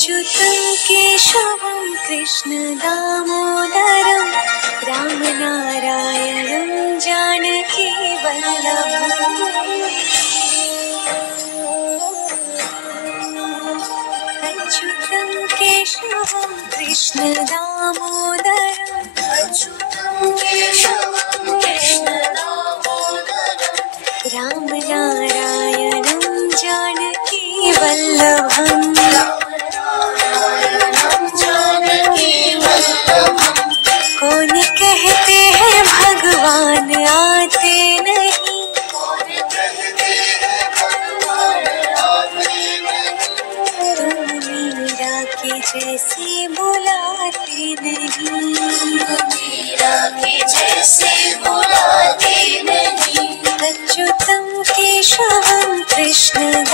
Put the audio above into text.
अच्युतं केशवं कृष्ण दामोदरं रामनारायणं जानकी वल्लभम्। अच्युतं केशवं कृष्ण दामोदरं अच्युतं केशवं कृष्ण दामोदरं रामनारायणं जानकी वल्लभम्। कौन कहते हैं भगवान आते नहीं, तुम मीरा के जैसे बुलाते नहीं, मीरा के जैसे बुलाते नहीं। अच्युतं केशवं कृष्ण